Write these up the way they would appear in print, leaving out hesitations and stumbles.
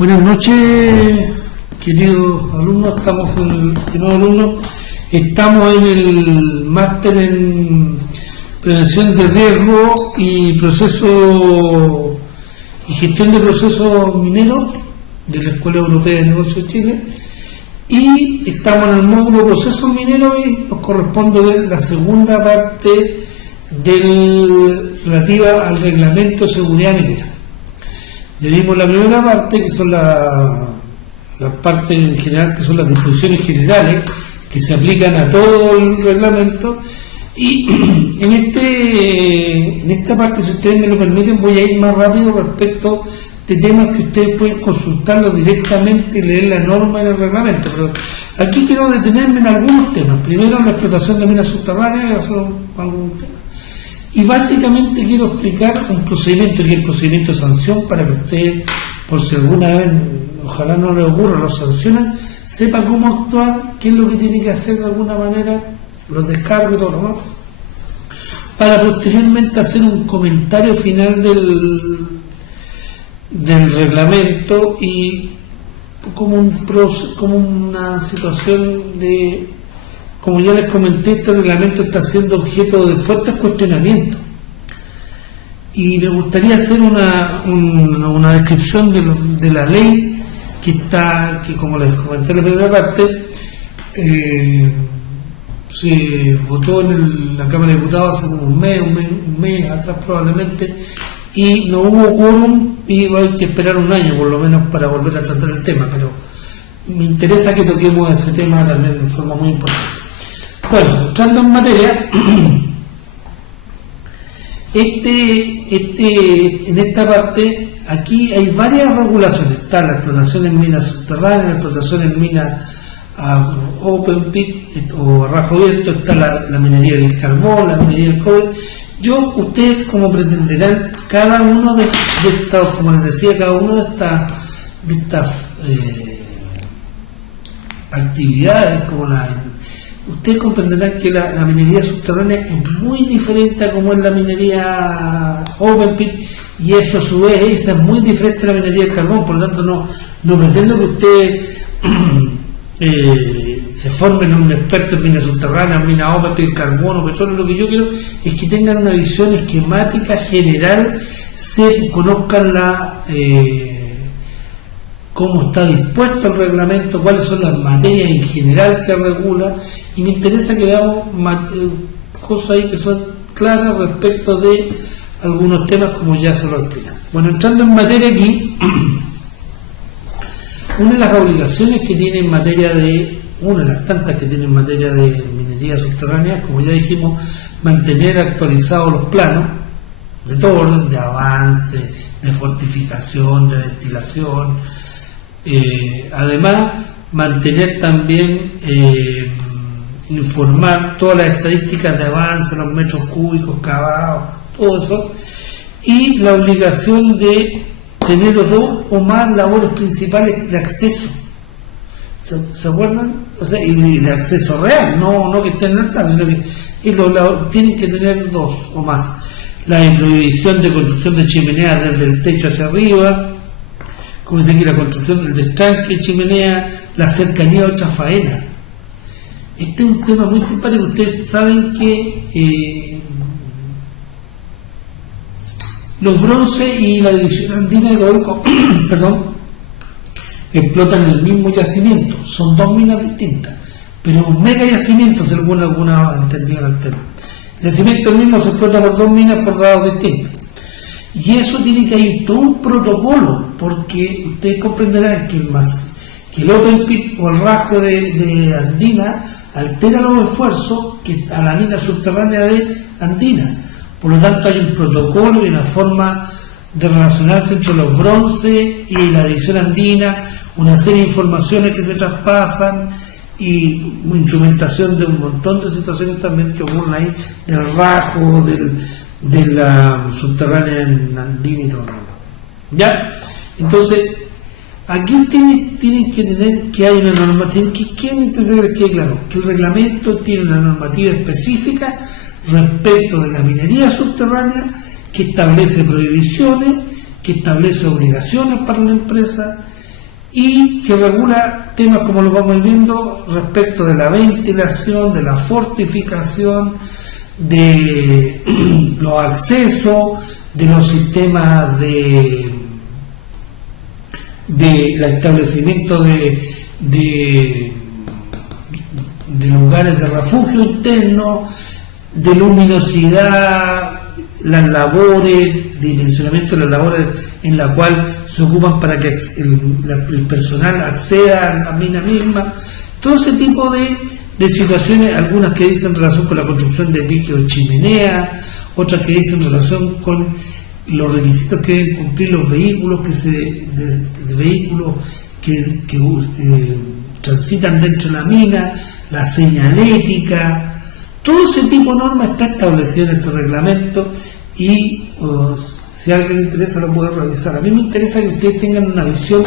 Buenas noches, queridos alumnos. Estamos con el estimado alumno. Estamos en el máster en prevención de riesgo y proceso y gestión de procesos mineros de la Escuela Europea de Negocios de Chile, y estamos en el módulo procesos mineros y nos corresponde ver la segunda parte relativa al reglamento de seguridad minera. Ya vimos la primera parte, que son la parte en general, que son las disposiciones generales que se aplican a todo el reglamento, y en esta parte, si ustedes me lo permiten, voy a ir más rápido respecto de temas que ustedes pueden consultarlos directamente y leer la norma en el reglamento. Pero aquí quiero detenerme en algunos temas. Primero, la explotación de minas subterráneas, algún tema. Y básicamente quiero explicar un procedimiento, que es el procedimiento de sanción, para que usted, por si alguna vez, ojalá no le ocurra, lo sancionan, sepa cómo actuar, qué es lo que tiene que hacer de alguna manera, los descargos y todo lo demás, para posteriormente hacer un comentario final del reglamento, y como una situación de... Como ya les comenté, este reglamento está siendo objeto de fuertes cuestionamientos, y me gustaría hacer una descripción de la ley que como les comenté en la primera parte, se votó en la Cámara de Diputados hace como un mes atrás probablemente, y no hubo quórum, y hay que esperar un año por lo menos para volver a tratar el tema, pero me interesa que toquemos ese tema también de forma muy importante. Bueno, entrando en materia, en esta parte, aquí hay varias regulaciones. Está la explotación en minas subterráneas, la explotación en minas open pit o a rajo abierto, está la minería del carbón, la minería del cobre. Ustedes, como pretenderán, cada uno de estos, como les decía, cada uno de estas actividades, ustedes comprenderán que la minería subterránea es muy diferente a como es la minería open pit, y eso a su vez esa es muy diferente a la minería del carbón. Por lo tanto, no pretendo que ustedes se formen un experto en minas subterráneas, minas open pit, carbono, petróleo. Lo que yo quiero es que tengan una visión esquemática general, conozcan cómo está dispuesto el reglamento, cuáles son las materias en general que regula, y me interesa que veamos cosas ahí que son claras respecto de algunos temas, como ya se lo explican. Bueno, entrando en materia aquí, una de las obligaciones que tiene en materia una de las tantas que tiene en materia de minería subterránea, como ya dijimos, mantener actualizados los planos de todo orden, de avance, de fortificación, de ventilación. Además, mantener también, informar todas las estadísticas de avance, los metros cúbicos cavados, todo eso, y la obligación de tener 2 o más labores principales de acceso. ¿Se acuerdan? O sea, y de acceso real, no que estén en el plan, sino que tienen que tener 2 o más. La prohibición de construcción de chimeneas desde el techo hacia arriba, como dice aquí, la construcción del destranque de chimenea, la cercanía a otra faena. Este es un tema muy simpático. Ustedes saben que los bronces y la división andina de Codelco explotan el mismo yacimiento. Son 2 minas distintas, pero un mega yacimiento, si alguna entendían el tema. El yacimiento mismo se explota por 2 minas por grados distintos. Y eso tiene que ir todo un protocolo, porque ustedes comprenderán que el open pit o el rajo de andina altera los esfuerzos que a la mina subterránea de andina. Por lo tanto, hay un protocolo y una forma de relacionarse entre los bronces y la división andina, una serie de informaciones que se traspasan, y instrumentación de un montón de situaciones también que ocurren ahí, del rajo, de la subterránea en andina y todo. ¿Ya? Entonces, aquí tienen que tener que hay una normativa, que quede claro, que el reglamento tiene una normativa específica respecto de la minería subterránea, que establece prohibiciones, que establece obligaciones para la empresa, y que regula temas como los vamos viendo respecto de la ventilación, de la fortificación, de los accesos, de los sistemas de establecimiento de lugares de refugio interno, de luminosidad, las labores, dimensionamiento de las labores en la cual se ocupan para que el personal acceda a la mina misma, todo ese tipo de situaciones, algunas que dicen relación con la construcción de piques o chimenea, otras que dicen relación con los requisitos que deben cumplir los vehículos que transitan dentro de la mina, la señalética, todo ese tipo de normas está establecido en este reglamento y si a alguien le interesa lo puede revisar. A mí me interesa que ustedes tengan una visión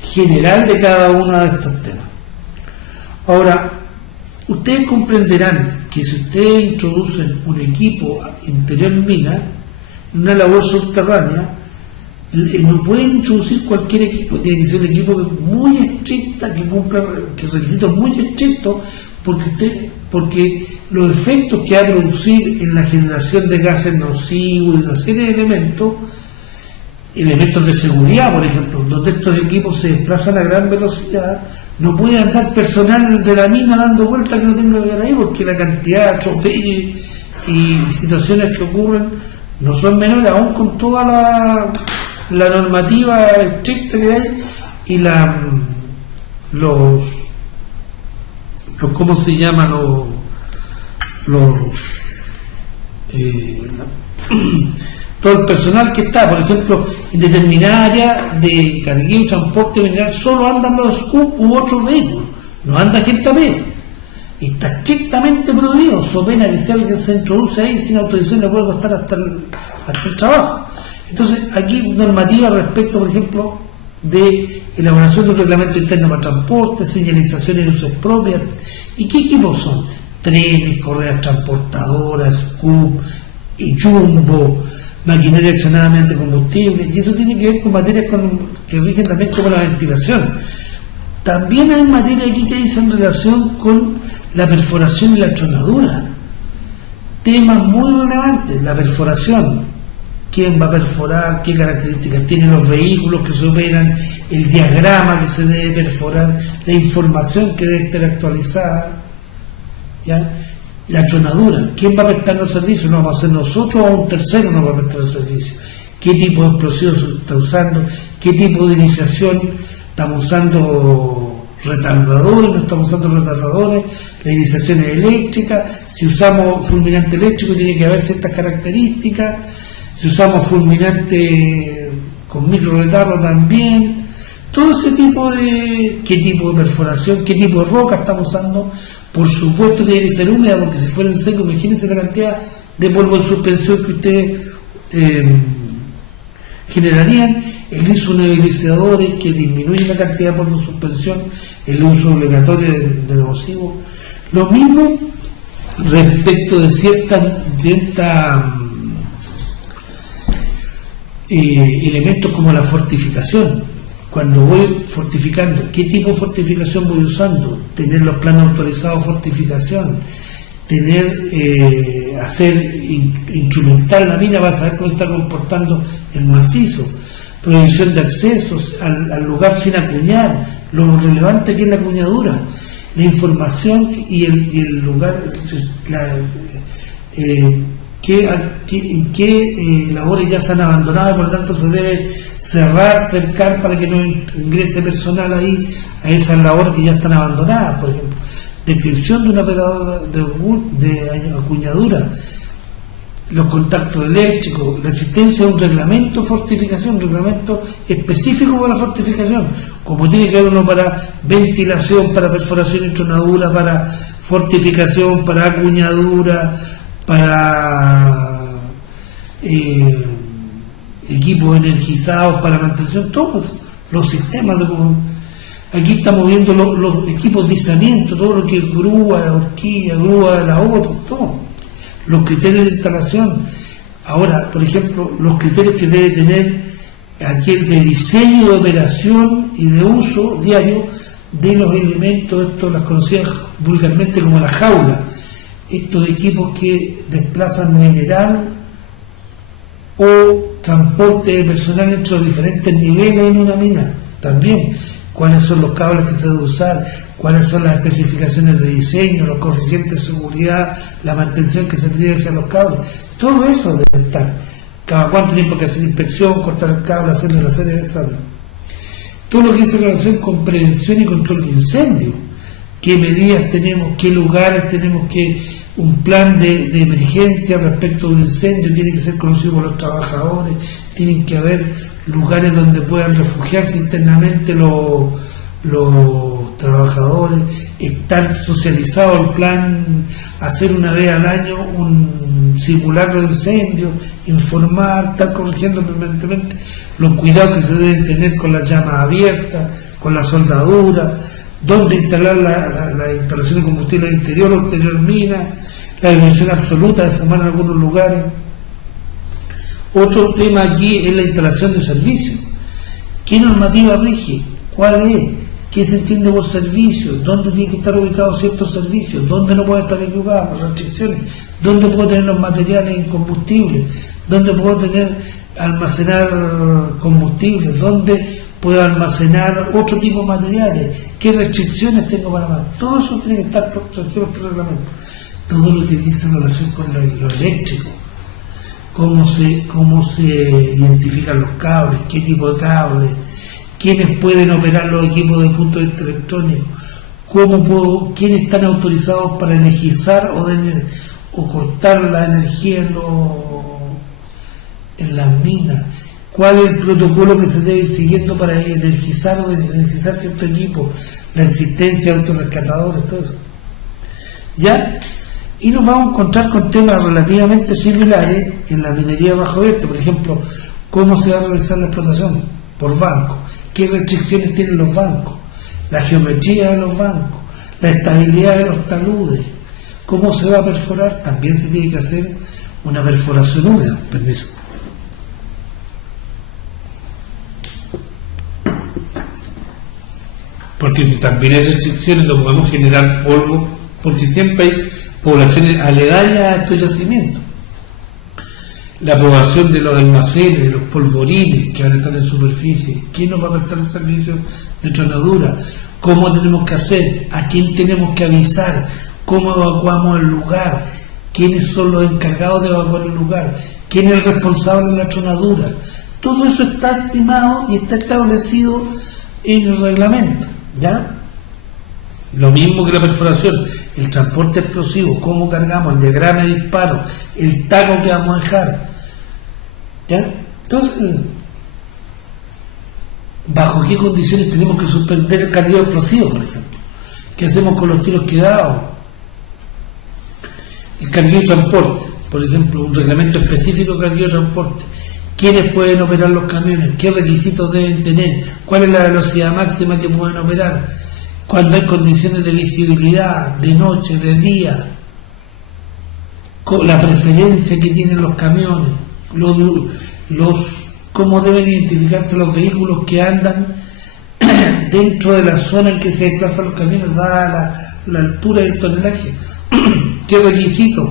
general de cada uno de estos temas. Ahora, ustedes comprenderán que si ustedes introducen un equipo interior en mina, una labor subterránea, no pueden introducir cualquier equipo, tiene que ser un equipo muy estricta, que cumpla requisitos muy estrictos, porque los efectos que va a producir en la generación de gases nocivos y una serie de elementos de seguridad, por ejemplo, donde estos equipos se desplazan a gran velocidad, no puede andar personal de la mina dando vueltas que no tenga que ver ahí, porque la cantidad de atropellos y situaciones que ocurren no son menores, aún con toda la normativa estricta que hay y los ¿cómo se llaman? Todo el personal que está, por ejemplo, en determinada área de cargueo y transporte mineral solo andan los SCUP u otros vehículos, no anda gente a pie. Está estrictamente prohibido, so pena que si alguien se introduce ahí sin autorización le puede costar hasta el trabajo. Entonces, aquí normativa respecto, por ejemplo, de elaboración de un reglamento interno para transporte, señalizaciones de usos propias. ¿Y qué equipos son? Trenes, correas transportadoras, SCUP, jumbo, maquinaria accionada mediante combustible, y eso tiene que ver con materias que rigen también como la ventilación. También hay materias aquí que dicen relación con la perforación y la tronadura. Temas muy relevantes, la perforación. ¿Quién va a perforar? ¿Qué características tienen los vehículos que se operan? El diagrama que se debe perforar, la información que debe estar actualizada. ¿Ya? La tronadura. ¿Quién va a prestarnos servicio? ¿No vamos a hacer nosotros o un tercero nos va a prestar el servicio? ¿Qué tipo de explosivos se está usando? ¿Qué tipo de iniciación? ¿Estamos usando retardadores? ¿No estamos usando retardadores? Las iniciaciones eléctricas. Si usamos fulminante eléctrico tiene que haber ciertas características. Si usamos fulminante con micro retardo también, todo ese tipo de... ¿Qué tipo de perforación? ¿Qué tipo de roca estamos usando? Por supuesto tiene que ser húmeda, porque si fuera en seco, imagínense la cantidad de polvo en suspensión que ustedes generarían. El uso de nebulizaadores que disminuyen la cantidad de polvo en suspensión, el uso obligatorio de nocivos. Lo mismo respecto de cierta elementos como la fortificación. Cuando voy fortificando, ¿qué tipo de fortificación voy usando? Tener los planos autorizados de fortificación, instrumentar la mina para saber cómo se está comportando el macizo, prohibición de accesos al lugar sin acuñar, lo relevante que es la acuñadura, la información y el lugar, en qué labores ya se han abandonado, por lo tanto se debe cercar para que no ingrese personal ahí a esas labores que ya están abandonadas. Por ejemplo, descripción de una operadora de acuñadura, los contactos eléctricos, la existencia de un reglamento de fortificación, un reglamento específico para la fortificación, como tiene que haber uno para ventilación, para perforación y tronadura, para fortificación, para acuñadura, para equipos energizados para mantención, todos los sistemas aquí estamos viendo los equipos de izamiento, todo lo que es grúa, horquilla, grúa de la otra, todo, los criterios de instalación. Ahora, por ejemplo, los criterios que debe tener aquel de diseño, de operación y de uso diario de los elementos, estos las conocidas vulgarmente como la jaula, estos equipos que desplazan mineral o transporte de personal entre los diferentes niveles en una mina. También cuáles son los cables que se deben usar, cuáles son las especificaciones de diseño, los coeficientes de seguridad, la mantención que se tiene hacia los cables. Todo eso debe estar. Cada cuánto tiempo que hacer inspección, cortar el cable, hacerle la serie de exámenes. Todo lo que dice relación con prevención y control de incendios. ¿Qué medidas tenemos? ¿Qué lugares tenemos? Un plan de emergencia respecto a un incendio tiene que ser conocido por los trabajadores. Tienen que haber lugares donde puedan refugiarse internamente los trabajadores, estar socializado el plan, hacer una vez al año un simulacro de incendio, informar, estar corrigiendo permanentemente los cuidados que se deben tener con las llamas abiertas, con la soldadura, dónde instalar la instalación de combustible interior o exterior mina, la dimensión absoluta de fumar en algunos lugares. Otro tema aquí es la instalación de servicios. ¿Qué normativa rige? ¿Cuál es? ¿Qué se entiende por servicio? ¿Dónde tienen que estar ubicados ciertos servicios? ¿Dónde no pueden estar equipados? Restricciones. ¿Dónde puedo tener los materiales en combustible? ¿Dónde puedo almacenar combustible? ¿Dónde puedo almacenar otro tipo de materiales? ¿Qué restricciones tengo para más? Todo eso tiene que estar protegido por este reglamento. Todo lo que dice en relación con lo eléctrico. Cómo se identifican los cables, qué tipo de cables, quiénes pueden operar los equipos de punto de vista electrónico, quiénes están autorizados para energizar o cortar la energía en las minas, cuál es el protocolo que se debe ir siguiendo para energizar o desenergizar cierto equipo, la existencia de autorrescatadores, todo eso. ¿Ya? Y nos vamos a encontrar con temas relativamente similares en la minería de bajo abierto. Por ejemplo, cómo se va a realizar la explotación por banco, qué restricciones tienen los bancos, la geometría de los bancos, la estabilidad de los taludes, cómo se va a perforar. También se tiene que hacer una perforación húmeda. Permiso. Porque si también hay restricciones no podemos generar polvo, porque siempre hay poblaciones aledañas a estos yacimientos. La población de los almacenes, de los polvorines que van a estar en superficie, quién nos va a prestar el servicio de tronadura, cómo tenemos que hacer, a quién tenemos que avisar, cómo evacuamos el lugar, quiénes son los encargados de evacuar el lugar, quién es el responsable de la tronadura. Todo eso está estimado y está establecido en el reglamento, ¿ya? Lo mismo que la perforación, el transporte explosivo, cómo cargamos, el diagrama de disparo, el taco que vamos a dejar, ¿ya? Entonces, ¿bajo qué condiciones tenemos que suspender el cargueo explosivo, por ejemplo? ¿Qué hacemos con los tiros quedados? El cargueo y transporte, por ejemplo, un reglamento específico de cargueo y transporte. ¿Quiénes pueden operar los camiones? ¿Qué requisitos deben tener? ¿Cuál es la velocidad máxima que pueden operar? Cuando hay condiciones de visibilidad, de noche, de día, la preferencia que tienen los camiones, cómo deben identificarse los vehículos que andan dentro de la zona en que se desplazan los camiones, dada la altura del tonelaje, qué requisitos,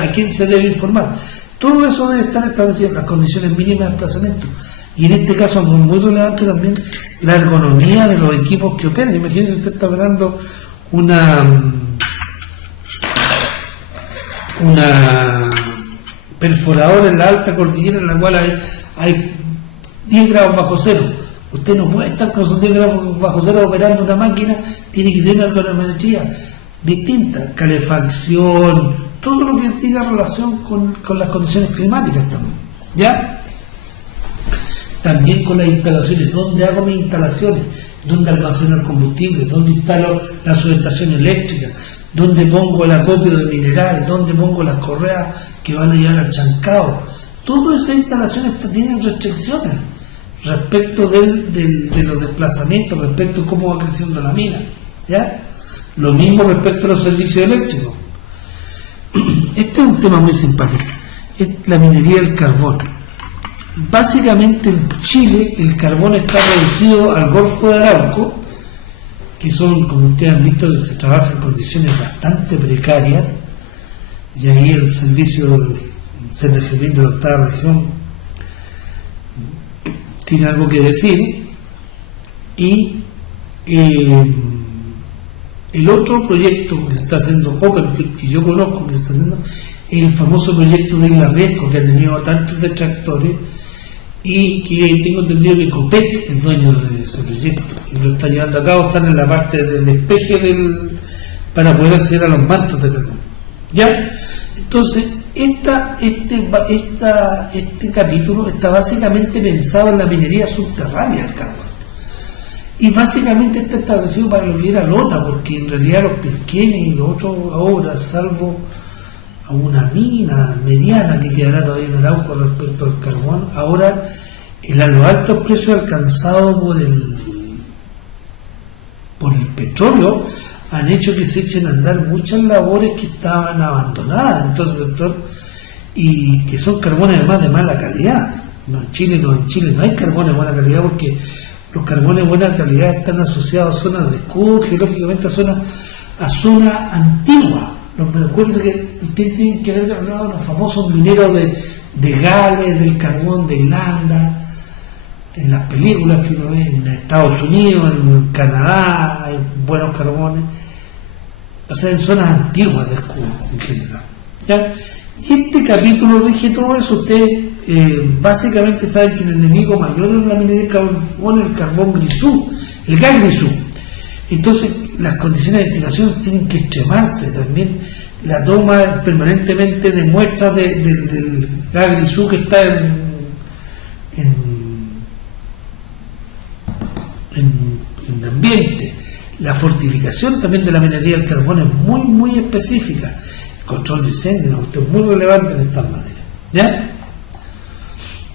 a quién se debe informar. Todo eso debe estar establecido en las condiciones mínimas de desplazamiento. Y en este caso es muy relevante también la ergonomía de los equipos que operan. Imagínense, usted está operando una perforadora en la alta cordillera en la cual hay 10 grados bajo cero. Usted no puede estar con esos 10 grados bajo cero operando una máquina, tiene que tener una ergonomía distinta, calefacción, todo lo que tenga relación con las condiciones climáticas también, ¿ya? También con las instalaciones, dónde hago mis instalaciones, dónde almaceno el combustible, dónde instalo la subestación eléctrica, dónde pongo el acopio de mineral, dónde pongo las correas que van a llevar al chancado. Todas esas instalaciones tienen restricciones respecto de los desplazamientos, respecto de cómo va creciendo la mina, ¿ya? Lo mismo respecto a los servicios eléctricos. Este es un tema muy simpático, es la minería del carbón. Básicamente en Chile el carbón está reducido al Golfo de Arauco, que son, como ustedes han visto, se trabaja en condiciones bastante precarias, y ahí el servicio del CNGB de la octava región tiene algo que decir. Y el otro proyecto que se está haciendo, OpenPit, que yo conozco, que se está haciendo, es el famoso proyecto de Isla Riesco, que ha tenido tantos detractores, y que tengo entendido que Copec es dueño de ese proyecto y lo está llevando a cabo. Están en la parte del despeje para poder acceder a los mantos de carbón. ¿Ya? Entonces, este capítulo está básicamente pensado en la minería subterránea del carbón. Y básicamente está establecido para lo que era Lota, porque en realidad los Pirquenes y los otros ahora, salvo a una mina mediana que quedará todavía en Arauco respecto al carbón, ahora los altos precios alcanzados por el petróleo han hecho que se echen a andar muchas labores que estaban abandonadas en todo ese sector, y que son carbones además de mala calidad. En Chile no hay carbones de buena calidad, porque los carbones de buena calidad están asociados a zonas de escudo, geológicamente a zonas antiguas. No me acuerdo que ustedes tienen que haber hablado de los famosos mineros de Gales, del carbón de Irlanda, en las películas que uno ve en Estados Unidos, en Canadá, hay buenos carbones, o sea, en zonas antiguas de escudo en general. ¿Ya? Y este capítulo rige todo eso. Ustedes básicamente saben que el enemigo mayor en la minería de carbón es el carbón grisú, el gas grisú. Entonces las condiciones de ventilación tienen que extremarse también. La toma permanentemente de muestras del gas grisú que está en ambiente. La fortificación también de la minería del carbón es muy muy específica. El control de incendios es muy relevante en estas materias. ¿Ya?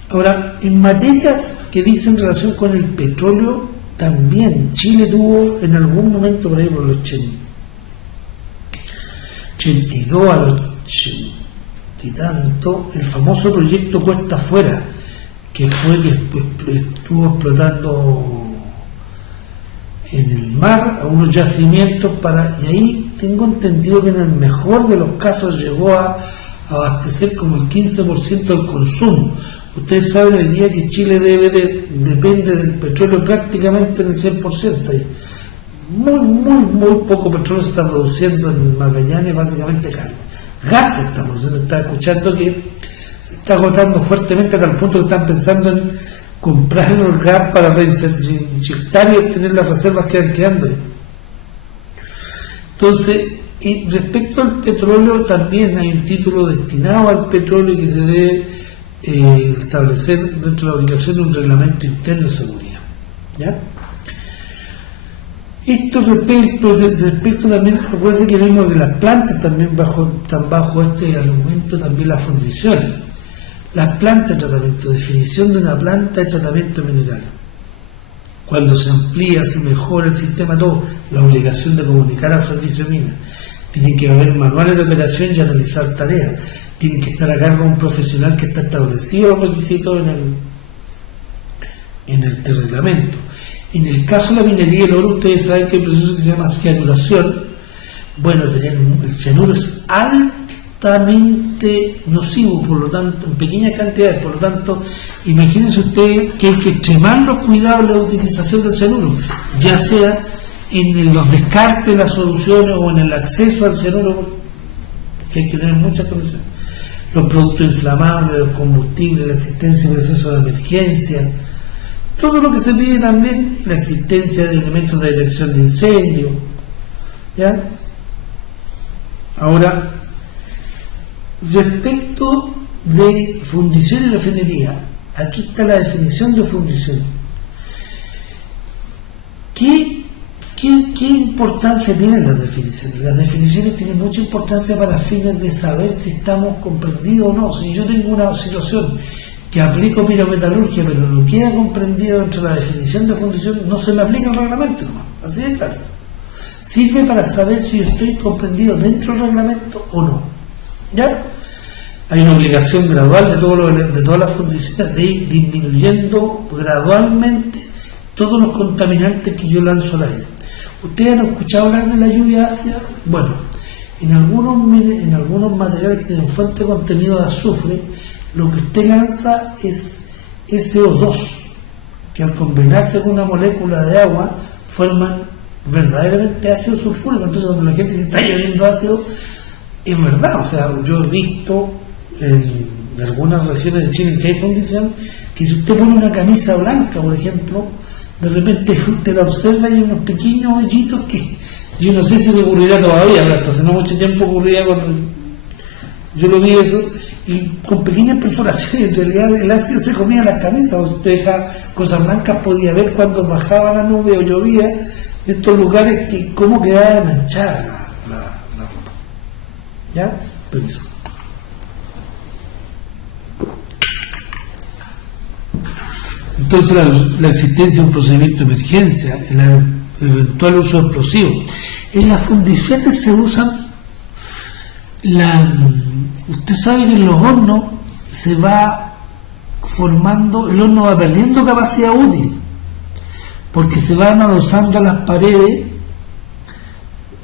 Ahora, en materias que dicen relación con el petróleo, también Chile tuvo en algún momento, por ahí por los 82 a los 80 y tanto, el famoso proyecto Cuesta Afuera, que fue que estuvo explotando en el mar a unos yacimientos y ahí tengo entendido que en el mejor de los casos llegó a abastecer como el 15% del consumo. Ustedes saben el día que Chile depende del petróleo prácticamente en el 100%. Ahí. Muy poco petróleo se está produciendo en Magallanes, básicamente carne. Gas está produciendo, está escuchando que se está agotando fuertemente a tal punto que están pensando en comprar el gas para reinyectar y obtener las reservas que van quedando ahí. Entonces, y respecto al petróleo, también hay un título destinado al petróleo que se debe establecer dentro de la obligación de un reglamento interno de seguridad. ¿Ya? Esto respecto también, acuérdense que vemos que las plantas también están bajo este argumento, también las fundiciones. Las plantas de tratamiento, definición de una planta de tratamiento mineral. Cuando se amplía, se mejora el sistema, todo, la obligación de comunicar al servicio de minas. Tienen que haber manuales de operación y analizar tareas. Tienen que estar a cargo de un profesional que está establecido los requisitos en el reglamento. En el caso de la minería del oro, ustedes saben que hay un proceso que se llama cianuración. Bueno, el cianuro es altamente nocivo, por lo tanto, en pequeñas cantidades, por lo tanto, imagínense ustedes que hay que extremar los cuidados de la utilización del cianuro, ya sea en los descartes de las soluciones o en el acceso al cianuro, que hay que tener muchas condiciones. Los productos inflamables, los combustibles, la existencia de procesos de emergencia, todo lo que se pide también, la existencia de elementos de detección de incendio. ¿Ya? Ahora, respecto de fundición y refinería, aquí está la definición de fundición. ¿Qué importancia tienen las definiciones? Las definiciones tienen mucha importancia para fines de saber si estamos comprendidos o no. Si yo tengo una situación que aplico pirometalurgia, pero no queda comprendido dentro de la definición de fundición, no se me aplica el reglamento, ¿no? Así de claro. Sirve para saber si yo estoy comprendido dentro del reglamento o no. ¿Ya? Hay una obligación gradual de todas las fundiciones de ir disminuyendo gradualmente todos los contaminantes que yo lanzo al aire. ¿Ustedes han escuchado hablar de la lluvia ácida? Bueno, en algunos materiales que tienen fuerte contenido de azufre, lo que usted lanza es SO2, que al combinarse con una molécula de agua forman verdaderamente ácido sulfúrico. Entonces cuando la gente se está lloviendo ácido, es verdad. O sea, yo he visto en algunas regiones de Chile en que hay fundición, que si usted pone una camisa blanca, por ejemplo, de repente usted la observa y hay unos pequeños hoyitos que yo no sé si se ocurrirá todavía, pero hasta hace no mucho tiempo ocurría cuando yo lo vi eso, y con pequeñas perforaciones. En realidad el ácido se comía las camisas. O usted deja cosas blancas, podía ver cuando bajaba la nube o llovía en estos lugares que cómo quedaba manchada la ropa. ¿Ya? Permiso. Entonces la existencia de un procedimiento de emergencia, el eventual uso de explosivos. En las fundiciones se usan usted sabe que en los hornos se va formando, el horno va perdiendo capacidad útil, porque se van adosando a las paredes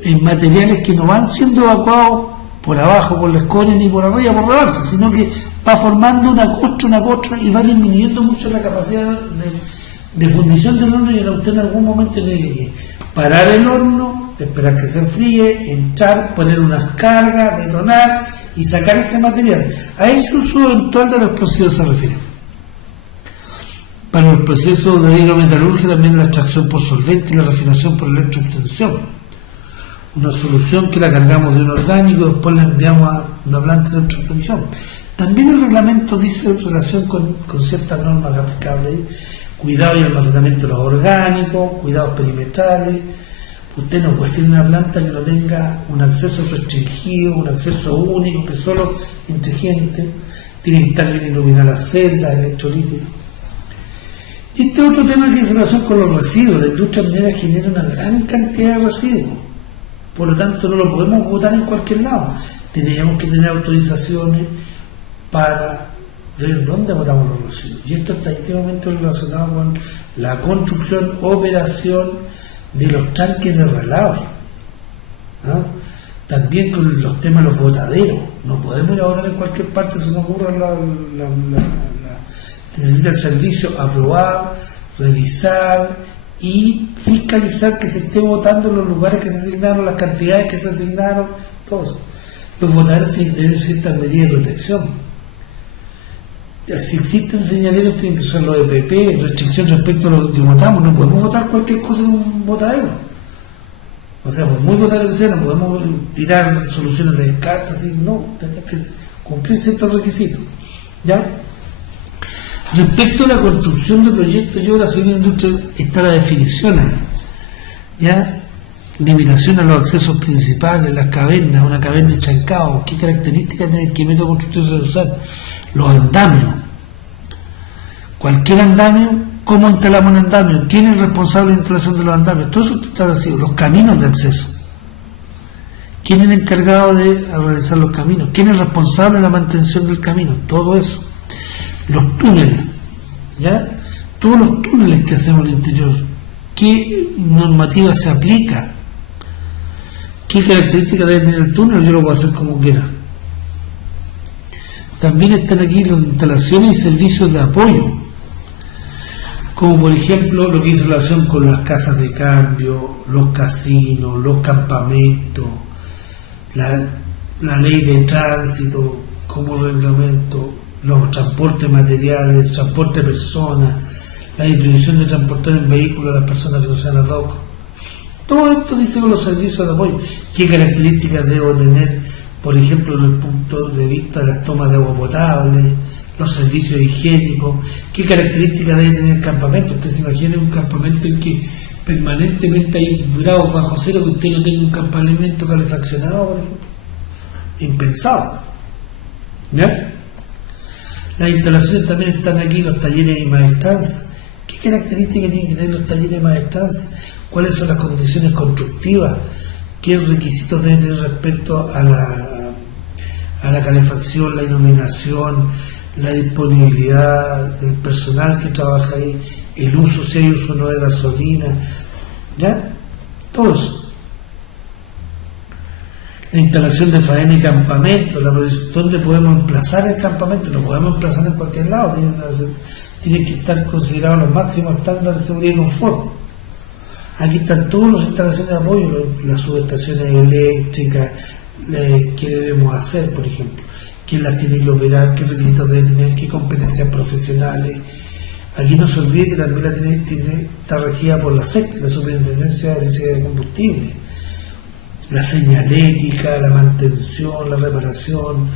en materiales que no van siendo evacuados por abajo, por la escoria, ni por arriba, por reversa, sino que va formando una costra y va disminuyendo mucho la capacidad de fundición del horno, y usted en algún momento tiene que parar el horno, esperar que se enfríe, entrar, poner unas cargas, detonar y sacar ese material. A ese uso eventual de los explosivos se refiere. Para el proceso de hidrometalurgia también la extracción por solvente y la refinación por electroobtención. Una solución que la cargamos de un orgánico y después la enviamos a una planta de electroobtención. También el reglamento dice en relación con ciertas normas aplicables: cuidado y almacenamiento de los orgánicos, cuidados perimetrales. Usted no puede tener una planta que no tenga un acceso restringido, un acceso único, que solo entre gente. Tiene que estar bien iluminada la celda, electrolítica. Y este otro tema que es en relación con los residuos. La industria minera genera una gran cantidad de residuos. Por lo tanto, no lo podemos botar en cualquier lado. Tenemos que tener autorizaciones para ver dónde botamos los residuos. Y esto está íntimamente relacionado con la construcción, operación de los tanques de relave. También con los temas de los botaderos. No podemos ir a botar en cualquier parte que se nos ocurra. Necesita el servicio aprobar, revisar y fiscalizar que se esté botando en los lugares que se asignaron, las cantidades que se asignaron, todo eso. Los botaderos tienen que tener ciertas medidas de protección. Si existen señaleros, tienen que usar los EPP, restricción respecto a lo que votamos. No podemos votar cualquier cosa en un botadero. O sea, por muy botadero que sea, no podemos tirar soluciones de descarte, así, no, tenemos que cumplir ciertos requisitos. ¿Ya? Respecto a la construcción de proyectos, yo la civil industria está la definición, ¿ya? Limitación a los accesos principales, las cavernas, una caverna de chancao, qué características tiene, qué método constructivo se debe usar, los andamios, cualquier andamio, cómo instalamos un andamio, quién es responsable de la instalación de los andamios, todo eso está establecido, los caminos de acceso, quién es el encargado de realizar los caminos, quién es responsable de la mantención del camino, todo eso. Los túneles, ¿ya? Todos los túneles que hacemos en el interior, ¿qué normativa se aplica? ¿Qué características debe tener el túnel? Yo lo puedo hacer como quiera. También están aquí las instalaciones y servicios de apoyo, como por ejemplo lo que dice relación con las casas de cambio, los casinos, los campamentos, la ley de tránsito como reglamento, los transportes materiales, el transporte de personas, la distribución de transportar en vehículos a las personas que no sean ad hoc. Todo esto dice con los servicios de apoyo. ¿Qué características debo tener, por ejemplo, desde el punto de vista de las tomas de agua potable, los servicios higiénicos? ¿Qué características debe tener el campamento? Usted se imagina un campamento en que permanentemente hay grados bajo cero, que usted no tenga un campamento calefaccionado, por ejemplo. Impensado. ¿Ya? Las instalaciones también están aquí, los talleres de maestranza. ¿Qué características tienen que tener los talleres de maestranza? ¿Cuáles son las condiciones constructivas? ¿Qué requisitos deben tener respecto a a la calefacción, la iluminación, la disponibilidad del personal que trabaja ahí, el uso, si hay uso o no de gasolina, ¿ya? Todo eso. La instalación de faena y campamento, ¿dónde podemos emplazar el campamento? No podemos emplazar en cualquier lado, tiene que estar considerados los máximos estándares de seguridad y confort. Aquí están todas las instalaciones de apoyo, las subestaciones eléctricas, qué debemos hacer, por ejemplo, quién las tiene que operar, qué requisitos debe tener, qué competencias profesionales. Aquí no se olvide que también está regida por la SEC, la Superintendencia de Electricidad y Combustible. La señalética, la mantención, la reparación,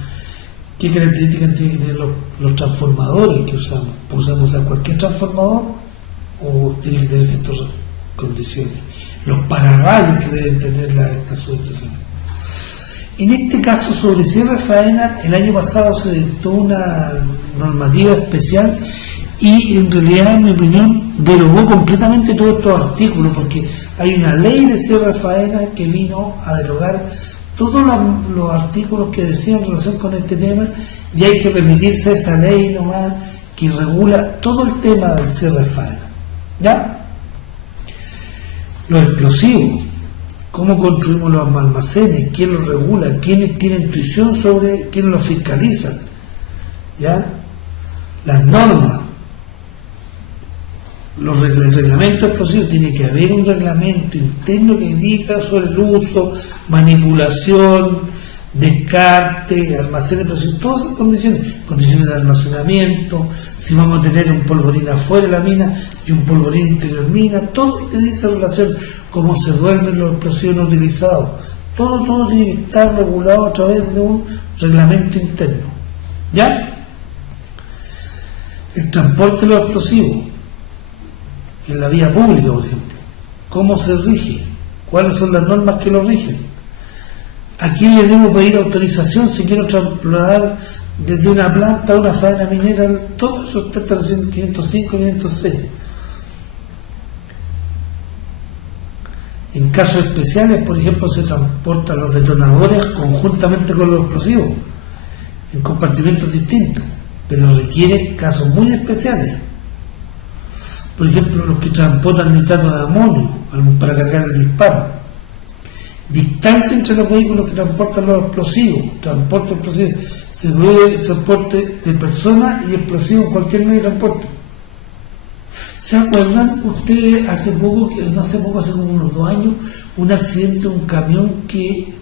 qué características tienen que tener los transformadores que usamos. ¿Podemos usar cualquier transformador o tiene que tener ciertas condiciones? Los pararrayos que deben tener estas subestaciones. En este caso, sobre cierre de faena, el año pasado se dictó una normativa especial y en realidad, en mi opinión, derogó completamente todos estos artículos, porque hay una ley de cierre de faena que vino a derogar todos los artículos que decían en relación con este tema, y hay que remitirse a esa ley nomás que regula todo el tema del cierre de faena. ¿Ya? Los explosivos, cómo construimos los almacenes, quién los regula, quiénes tienen intuición sobre quiénes los fiscalizan, ¿ya? Las normas, el reglamento explosivo, tiene que haber un reglamento interno que indica sobre el uso, manipulación, descarte, almacenes explosivos, todas esas condiciones de almacenamiento, si vamos a tener un polvorín afuera de la mina y un polvorín interior mina, todo tiene esa relación, cómo se duermen los explosivos no utilizados, todo tiene que estar regulado a través de un reglamento interno. ¿Ya? El transporte de los explosivos en la vía pública, por ejemplo, ¿cómo se rige? ¿Cuáles son las normas que lo rigen? ¿A quién le debo pedir autorización si quiero trasladar desde una planta a una faena minera? Todo eso está en 505 y 506. En casos especiales, por ejemplo, se transportan los detonadores conjuntamente con los explosivos en compartimentos distintos, pero requiere casos muy especiales. Por ejemplo, los que transportan nitrato de amonio para cargar el disparo. Distancia entre los vehículos que transportan los explosivos, transporte explosivo. Se prohíbe el transporte de personas y explosivos en cualquier medio de transporte. ¿Se acuerdan ustedes hace como unos 2 años, un accidente de un camión que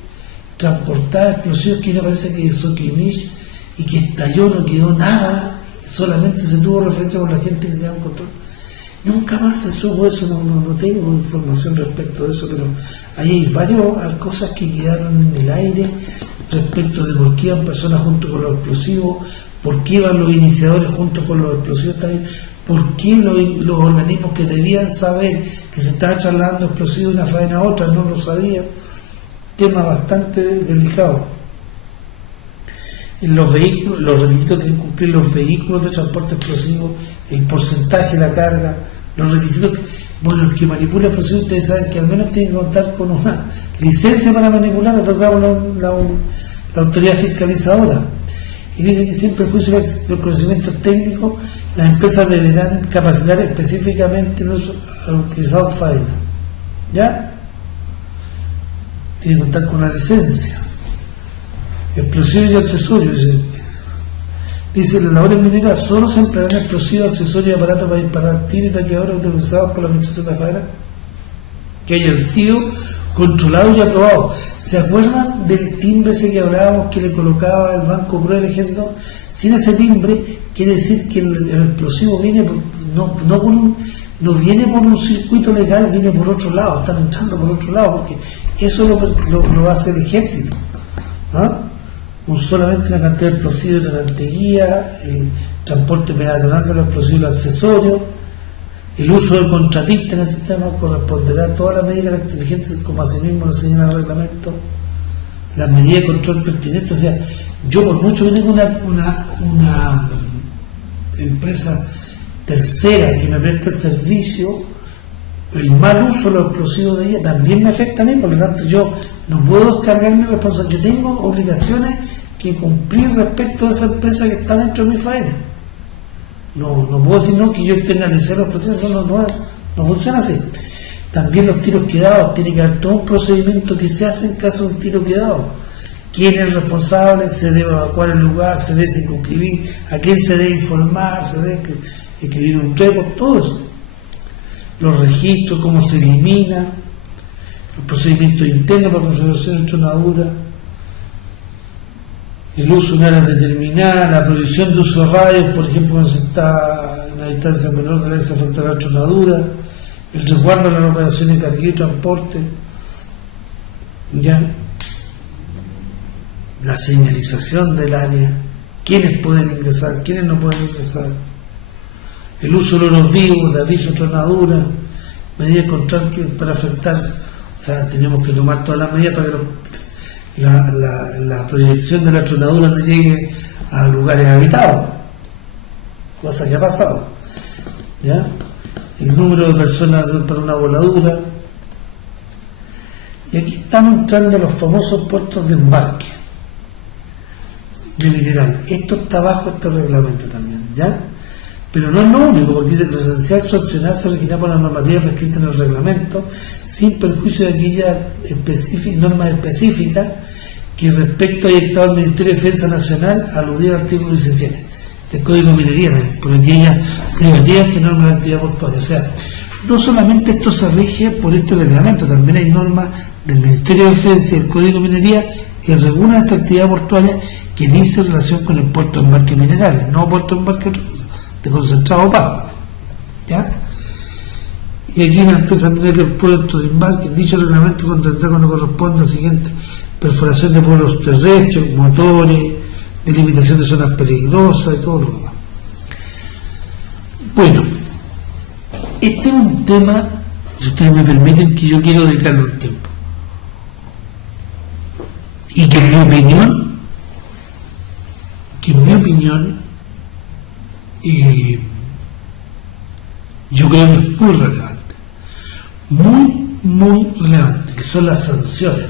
transportaba explosivos que parece que es Soquimich y que estalló, no quedó nada, solamente se tuvo referencia con la gente que se llama control? Nunca más se supo eso, no tengo información respecto de eso, pero ahí hay varias cosas que quedaron en el aire respecto de por qué iban personas junto con los explosivos, por qué iban los iniciadores junto con los explosivos también, por qué los organismos que debían saber que se estaba trasladando explosivos de una faena a otra no lo sabían. Tema bastante delicado. En los vehículos, los requisitos que deben cumplir los vehículos de transporte explosivo, el porcentaje de la carga, los requisitos el que manipula explosivos, ustedes saben que al menos tienen que contar con una licencia para manipular, otorgamos la autoridad fiscalizadora. Y dice que sin perjuicio de los conocimientos técnicos, las empresas deberán capacitar específicamente los utilizados faena. ¿Ya? Tienen que contar con una licencia. Explosivos y accesorios. Dice, las labores mineras solo se emplearán explosivos, accesorios y aparatos para disparar tiros y taqueadores utilizados por la administración de la faena que hayan sido controlados y aprobados. ¿Se acuerdan del timbre ese que hablábamos que le colocaba el Banco Pro del Ejército? Sin ese timbre quiere decir que el explosivo viene no viene por un circuito legal, viene por otro lado, están entrando por otro lado, porque eso lo hace el ejército. ¿Ah? Solamente una cantidad de explosivos de mantequilla, el transporte peatonal de los explosivos y los accesorios, el uso del contratista en este tema corresponderá a todas las medidas vigentes, como asimismo lo señala el reglamento, las medidas de control pertinentes. O sea, yo por mucho que tenga una empresa tercera que me preste el servicio, el mal uso de los explosivos de ella también me afecta a mí, por lo tanto yo no puedo descargar mi responsabilidad. Yo tengo obligaciones que cumplir respecto a esa empresa que está dentro de mi faena. No puedo decir no que yo externalice los procesos, no funciona así. También los tiros quedados, tiene que haber todo un procedimiento que se hace en caso de un tiro quedado. ¿Quién es el responsable? ¿Se debe evacuar el lugar? ¿Se debe circunscribir? ¿A quién se debe informar? ¿Se debe escribir un report? Todo eso. Los registros, cómo se elimina, los procedimientos internos para configuración de tronadura, el uso de un área determinada, la prohibición de uso de radios, por ejemplo, cuando se está en una distancia menor de la que se afecta la tronadura, el resguardo de las operaciones de cargueo y transporte, ya, la señalización del área, quiénes pueden ingresar, quiénes no pueden ingresar, el uso de los vivos, de aviso de tronadura, medidas para afectar, o sea, tenemos que tomar todas las medidas para que la proyección de la tronadura no llegue a lugares habitados, cosa que ha pasado, ¿ya? El número de personas para una voladura. Y aquí estamos entrando a los famosos puertos de embarque de mineral. Esto está bajo este reglamento también, ¿ya? Pero no es lo único, porque dice que lo esencial es opcional se regirá por la normativa prescrita en el reglamento, sin perjuicio de aquellas normas específicas que respecto a dictado el Ministerio de Defensa Nacional aludía al artículo 17 del Código de Minería, por aquellas privativas que norman la actividad portuaria. O sea, no solamente esto se rige por este reglamento, también hay normas del Ministerio de Defensa y del Código de Minería que regulan esta actividad portuaria que dice relación con el puerto de embarque de minerales, no puerto de embarque de concentrado pasto, ¿ya? Y aquí en la empresa minera el puerto de embarque, dicho reglamento contendrá cuando corresponda al siguiente: perforación de pueblos terrestres, motores, delimitación de zonas peligrosas y todo lo demás. Bueno, este es un tema, si ustedes me permiten, que yo quiero dedicarle un tiempo. Y que en mi opinión, yo creo que es muy relevante, muy relevante, que son las sanciones.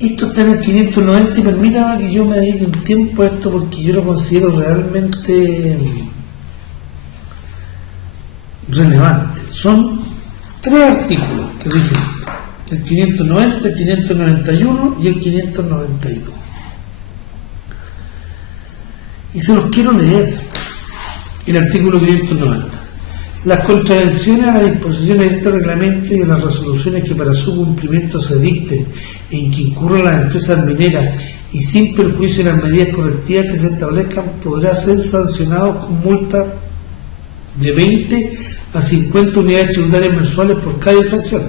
Esto está en el 590 y permítame que yo me dedique un tiempo a esto porque yo lo considero realmente relevante. Son 3 artículos que rigen el 590, el 591 y el 592. Y se los quiero leer. El artículo 590. Las contravenciones a las disposiciones de este reglamento y a las resoluciones que para su cumplimiento se dicten en que incurran las empresas mineras y sin perjuicio de las medidas correctivas que se establezcan podrá ser sancionados con multa de 20 a 50 unidades tributarias mensuales por cada infracción.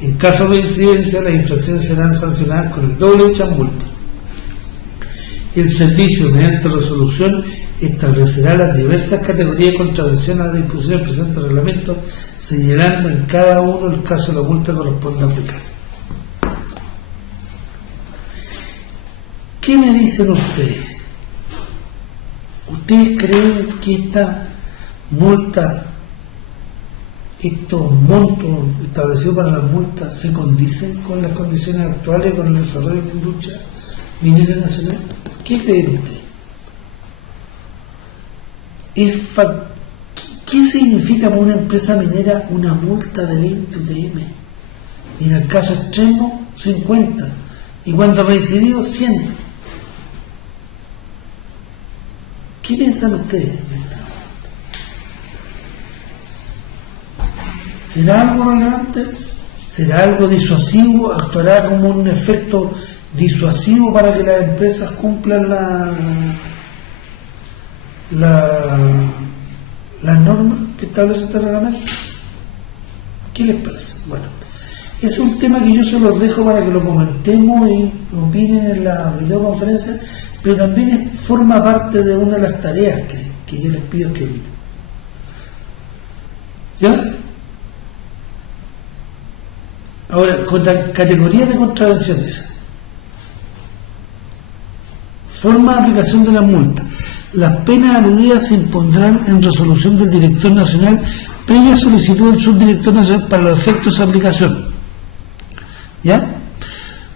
En caso de incidencia, las infracciones serán sancionadas con el doble de dicha multa. El servicio, mediante resolución, establecerá las diversas categorías de contravención a las disposiciones del presente reglamento, señalando en cada uno el caso de la multa que corresponde aplicar. ¿Qué me dicen ustedes? ¿Ustedes creen que esta multa, estos montos establecidos para las multas, se condicen con las condiciones actuales, con el desarrollo de la industria minera nacional? ¿Qué creen ustedes? ¿Qué significa para una empresa minera una multa de 20 UTM? Y en el caso extremo, 50. Y cuando reincidido, 100. ¿Qué piensan ustedes? ¿Será algo relevante? ¿Será algo disuasivo? ¿Actuará como un efecto disuasivo para que las empresas cumplan las normas que establece este reglamento? ¿Qué les parece? Bueno, es un tema que yo se los dejo para que lo comentemos y opinen en la videoconferencia, pero también forma parte de una de las tareas que yo les pido que opinen. ¿Ya? Ahora, con la categoría de contravenciones, forma de aplicación de la multa. Las penas aludidas se impondrán en resolución del director nacional previa solicitud del subdirector nacional para los efectos de aplicación. ¿Ya?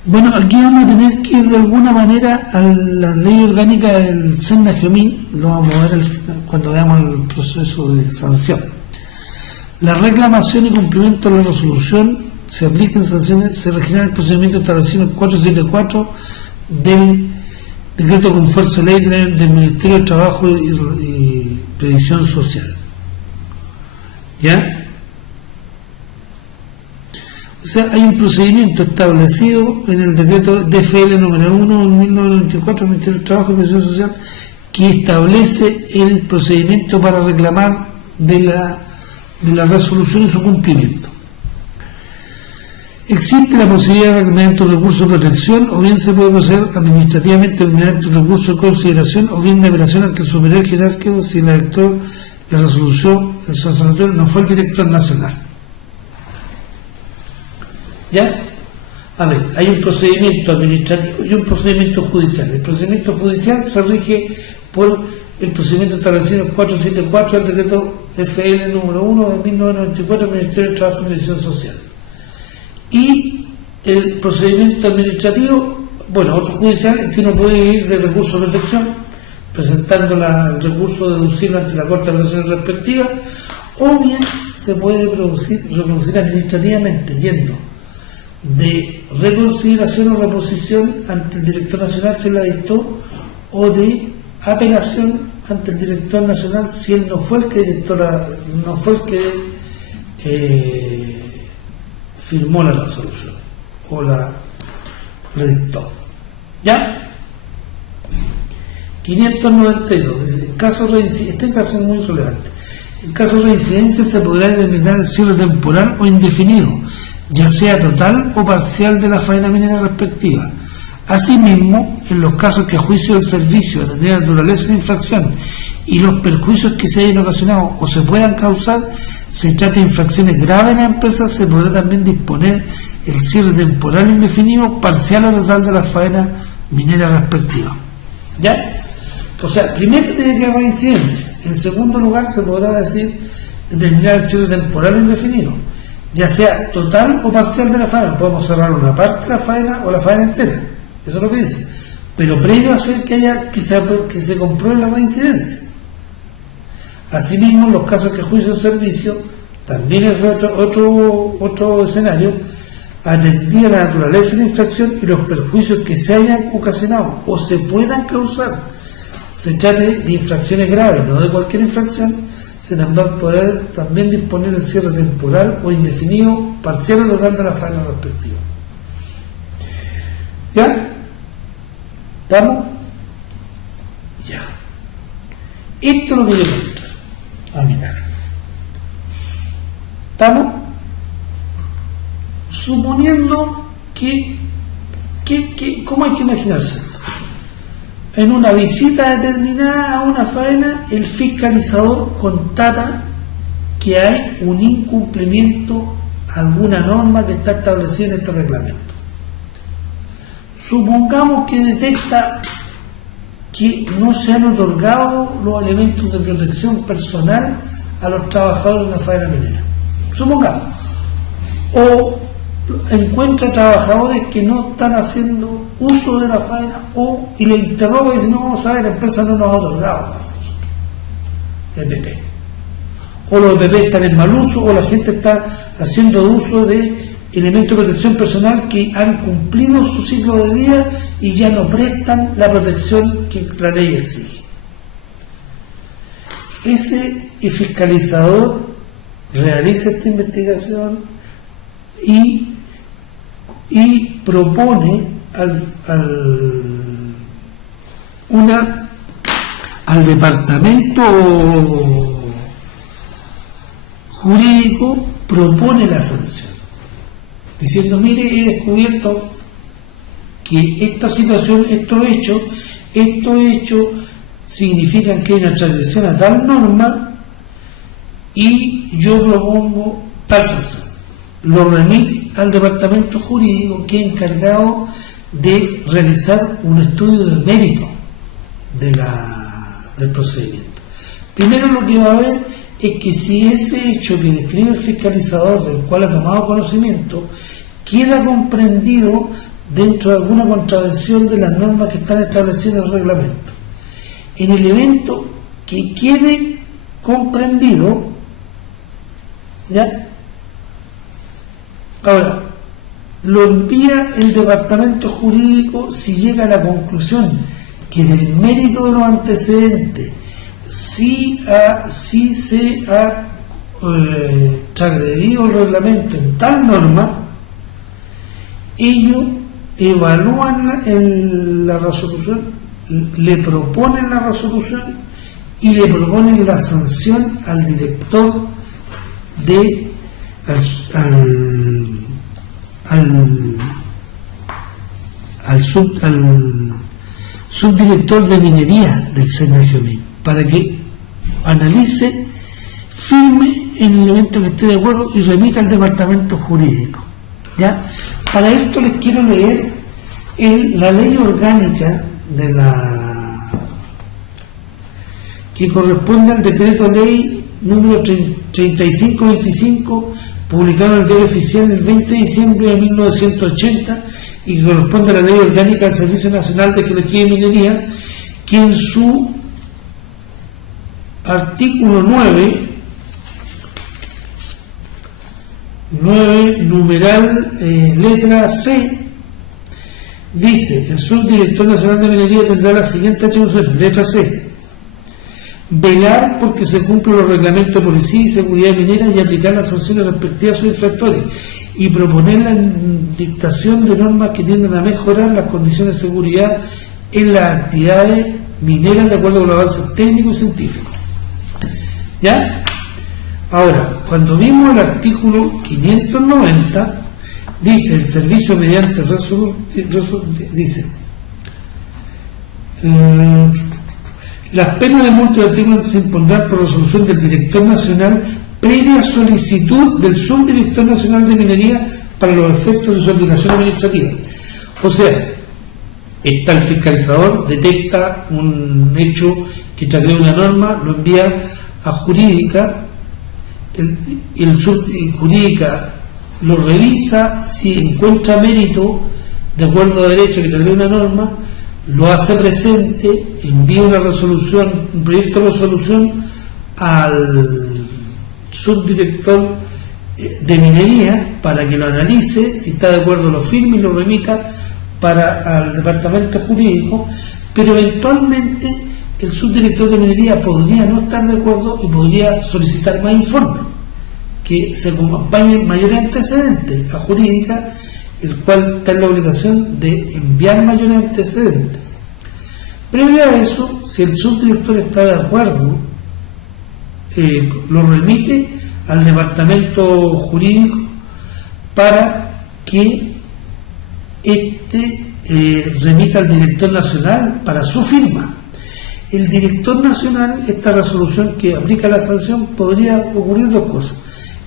Bueno, aquí vamos a tener que ir de alguna manera a la ley orgánica del Senna-Geomín, lo vamos a ver al final, cuando veamos el proceso de sanción. La reclamación y cumplimiento de la resolución se aplica en sanciones, se regirá el procedimiento establecido en el 474 del decreto con fuerza de ley del Ministerio de Trabajo y Previsión Social. ¿Ya? O sea, hay un procedimiento establecido en el decreto DFL número 1 en 1994 del Ministerio de Trabajo y Previsión Social que establece el procedimiento para reclamar de la resolución y su cumplimiento. Existe la posibilidad de reclamamiento de recursos de protección, o bien se puede proceder administrativamente mediante recurso de consideración, o bien de apelación ante el superior jerárquico si el director de resolución, el sancionatorio, no fue el director nacional. ¿Ya? A ver, hay un procedimiento administrativo y un procedimiento judicial. El procedimiento judicial se rige por el procedimiento establecido en 474 del decreto FL número 1 de 1994 del Ministerio de Trabajo y Previsión Social. Y el procedimiento administrativo, bueno, otro judicial es que uno puede ir de recurso de protección, presentando el recurso deducible ante la Corte de Relaciones respectiva, o bien se puede reproducir administrativamente, yendo de reconsideración o reposición ante el director nacional si la dictó, o de apelación ante el director nacional si él no fue el que firmó la resolución o la dictó. ¿Ya? 592 dice, este caso es muy relevante. En caso de reincidencia se podrá determinar el cierre temporal o indefinido, ya sea total o parcial de la faena minera respectiva. Asimismo, en los casos que a juicio del servicio de la naturaleza de infracción y los perjuicios que se hayan ocasionado o se puedan causar se trata de infracciones graves en la empresa, se podrá también disponer el cierre temporal indefinido, parcial o total de la faena minera respectiva. ¿Ya? O sea, primero tiene que haber reincidencia. En segundo lugar, se podrá determinar el cierre temporal indefinido, ya sea total o parcial de la faena. Podemos cerrar una parte de la faena o la faena entera. Eso es lo que dice. Pero previo a hacer que se compruebe la reincidencia. Asimismo, en los casos que juicio de servicio, también es otro escenario, atendida la naturaleza de la infracción y los perjuicios que se hayan ocasionado o se puedan causar, se trate de infracciones graves, no de cualquier infracción, se podrá también disponer el cierre temporal o indefinido, parcial o total de la faena respectiva. ¿Ya? ¿Estamos? Ya. Esto es lo que yo quiero mostrar. A mirar. ¿Estamos? Suponiendo que ¿cómo hay que imaginarse esto? En una visita determinada a una faena, el fiscalizador constata que hay un incumplimiento a alguna norma que está establecida en este reglamento. Supongamos que detecta que no se han otorgado los elementos de protección personal a los trabajadores de una faena minera. Supongamos. O encuentra trabajadores que no están haciendo uso de la faena y le interroga y dice, no, vamos a ver, la empresa no nos ha otorgado EPP. O los EPP están en mal uso, o la gente está haciendo uso de elementos de protección personal que han cumplido su ciclo de vida y ya no prestan la protección que la ley exige. Ese fiscalizador realiza esta investigación y propone al departamento jurídico, propone la sanción, diciendo, mire, he descubierto que esta situación, estos hechos significan que hay una transgresión a tal norma y yo propongo tal sanción. Lo remite al departamento jurídico, que es encargado de realizar un estudio de mérito del procedimiento. Primero lo que va a ver es que si ese hecho que describe el fiscalizador, del cual ha tomado conocimiento, queda comprendido dentro de alguna contravención de las normas que están establecidas en el reglamento. En el evento que quede comprendido, ¿ya? Ahora, lo envía el departamento jurídico si llega a la conclusión que del mérito de los antecedentes sí se ha transgredido el reglamento en tal norma, ellos evalúan la resolución, le proponen la resolución y le proponen la sanción al director al subdirector de minería del SENAGIOMIN para que analice, firme en el evento que esté de acuerdo y remita al departamento jurídico. ¿Ya? Para esto les quiero leer la ley orgánica de que corresponde al decreto ley número 3525, publicado en el Diario Oficial el 20 de diciembre de 1980, y que corresponde a la ley orgánica del Servicio Nacional de Geología y Minería, que en su artículo 9, numeral letra C, dice: el subdirector nacional de minería tendrá la siguiente atribución. Letra C: velar porque se cumplan los reglamentos de policía y seguridad minera y aplicar las sanciones respectivas a sus infractores, y proponer la dictación de normas que tiendan a mejorar las condiciones de seguridad en las actividades mineras de acuerdo con los avances técnicos y científicos. ¿Ya? Ahora, cuando vimos el artículo 590, dice: el servicio mediante dice las penas de multa del artículo se impondrán por resolución del director nacional previa solicitud del subdirector nacional de minería para los efectos de su obligación administrativa. O sea, está el fiscalizador, detecta un hecho que transgrede una norma, lo envía a jurídica, el jurídica lo revisa, si encuentra mérito de acuerdo a derecho que transgrede una norma, lo hace presente, envía una resolución, un proyecto de resolución al subdirector de minería para que lo analice, si está de acuerdo lo firme y lo remita al departamento jurídico, pero eventualmente el subdirector de minería podría no estar de acuerdo y podría solicitar más informes que se acompañen mayores antecedentes a jurídica, el cual está en la obligación de enviar mayores antecedentes. Previo a eso, si el subdirector está de acuerdo, lo remite al departamento jurídico para que remita al director nacional para su firma. El director nacional, esta resolución que aplica la sanción, podría ocurrir dos cosas.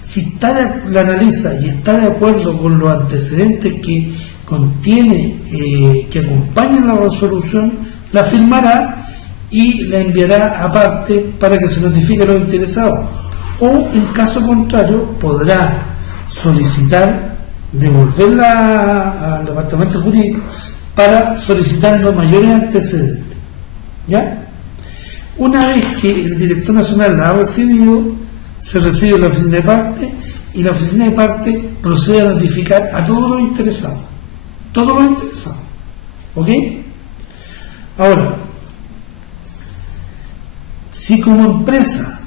Si la analiza y está de acuerdo con los antecedentes que contiene, que acompañan la resolución, la firmará y la enviará aparte para que se notifique a los interesados. O, en caso contrario, podrá solicitar devolverla al departamento jurídico para solicitando mayores antecedentes. ¿Ya? Una vez que el director nacional la ha recibido, se recibe en la oficina de parte, y la oficina de parte procede a notificar a todos los interesados. Todos los interesados. ¿Ok? Ahora, si como empresa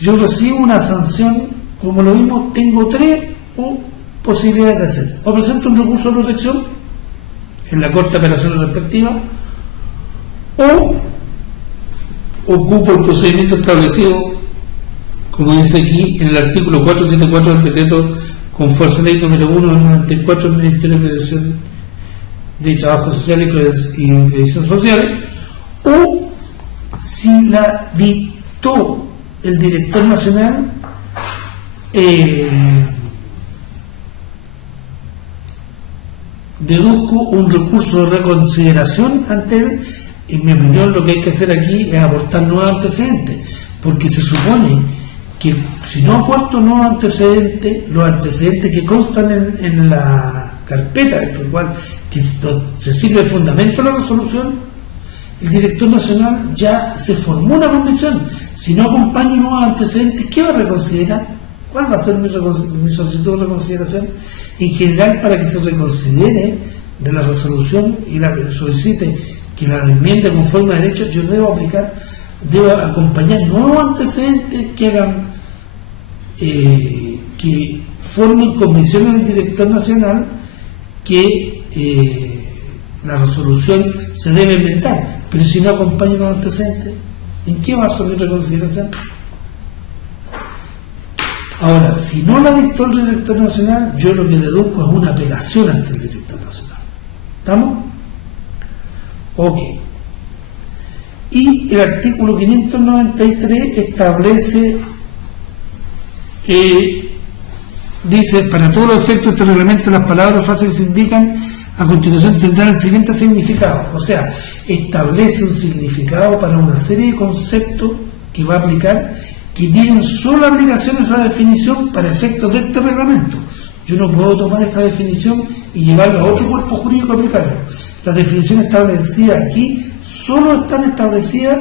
yo recibo una sanción, como lo vimos, tengo tres posibilidades de hacer. O presento un recurso de protección en la Corte de Apelaciones respectiva, o ocupo el procedimiento establecido, como dice aquí, en el artículo 474 del decreto con fuerza ley número 1 del 94 del Ministerio de Previsión de Trabajo Social y Previsión Social, o si la dictó el director nacional, deduzco un recurso de reconsideración ante él. En mi opinión, lo que hay que hacer aquí es aportar nuevos antecedentes, porque se supone que si no aporto nuevos antecedentes, los antecedentes que constan en la carpeta, por el cual que se sirve de fundamento de la resolución, el director nacional ya se formó una convicción. Si no acompaña nuevos antecedentes, ¿qué va a reconsiderar? ¿Cuál va a ser mi solicitud de reconsideración? En general, para que se reconsidere de la resolución y la solicite que la enmienda conforme a derecho, yo debo acompañar nuevos antecedentes que hagan, que formen convicción en el director nacional que la resolución se debe inventar. Pero si no acompaña los antecedentes, ¿en qué va a mi reconsideración? Ahora, si no la dictó el director nacional, yo lo que deduzco es una apelación ante el director nacional. ¿Estamos? Ok. Y el artículo 593 establece, dice, para todos los efectos de este reglamento, las palabras o frases que se indican a continuación tendrán el siguiente significado. O sea, establece un significado para una serie de conceptos que va a aplicar, que tienen solo aplicación a esa definición para efectos de este reglamento. Yo no puedo tomar esta definición y llevarlo a otro cuerpo jurídico a aplicarlo. Las definiciones establecidas aquí solo están establecidas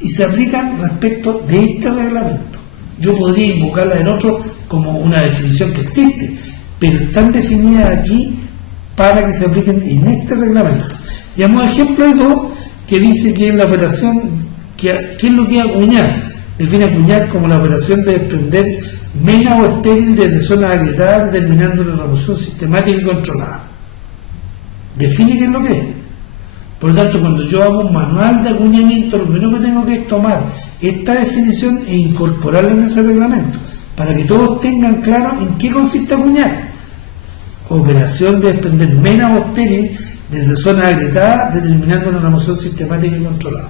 y se aplican respecto de este reglamento. Yo podría invocarla en otro como una definición que existe, pero están definidas aquí para que se apliquen en este reglamento. Llamó ejemplo de dos que dice que en la operación, ¿qué es lo que es acuñar? Define acuñar como la operación de desprender mena o estéril desde zonas agrietadas, determinando una remoción sistemática y controlada. Define qué es lo que es. Por lo tanto, cuando yo hago un manual de acuñamiento, lo primero que tengo que es tomar esta definición e incorporarla en ese reglamento, para que todos tengan claro en qué consiste acuñar. Operación de desprender mena o estéril desde zonas agrietadas, determinando una remoción sistemática y controlada.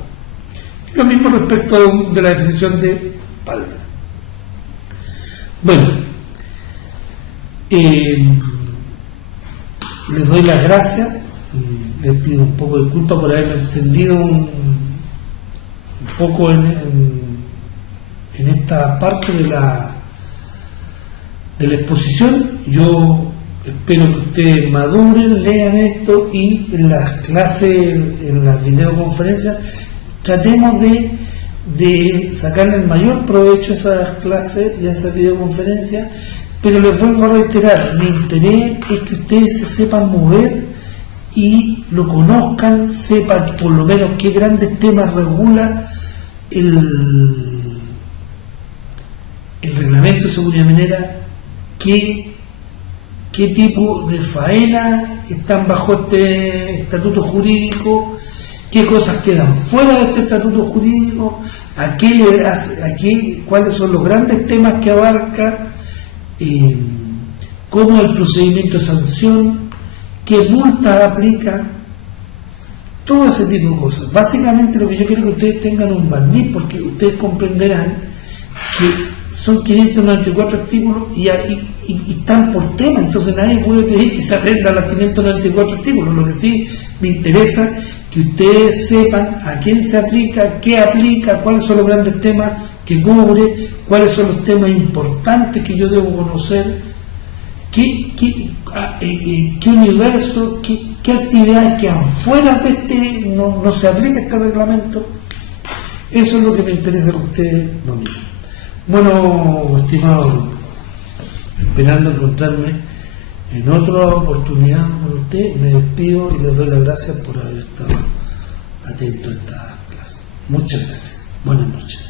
Lo mismo respecto de la definición de palta. Bueno, les doy las gracias, les pido un poco de disculpas por haberme extendido un poco en esta parte de la exposición. Yo espero que ustedes maduren, lean esto y en las clases, en las videoconferencias, tratemos de sacarle el mayor provecho a esas clases y a esas videoconferencias. Pero les vuelvo a reiterar, mi interés es que ustedes se sepan mover y lo conozcan, sepan por lo menos qué grandes temas regula el reglamento de seguridad minera, qué tipo de faena están bajo este estatuto jurídico, qué cosas quedan fuera de este estatuto jurídico, cuáles son los grandes temas que abarca, cómo es el procedimiento de sanción, qué multa aplica, todo ese tipo de cosas. Básicamente lo que yo quiero es que ustedes tengan un barniz, porque ustedes comprenderán que son 594 artículos y están por tema, entonces nadie puede pedir que se aprendan los 594 artículos. Lo que sí me interesa que ustedes sepan a quién se aplica, qué aplica, cuáles son los grandes temas que cubre, cuáles son los temas importantes que yo debo conocer, qué universo, qué actividades quedan fuera de no se aplica este reglamento. Eso es lo que me interesa que ustedes dominen. Bueno, estimados, esperando encontrarme en otra oportunidad con usted, me despido y les doy las gracias por haber estado atento a esta clase. Muchas gracias. Buenas noches.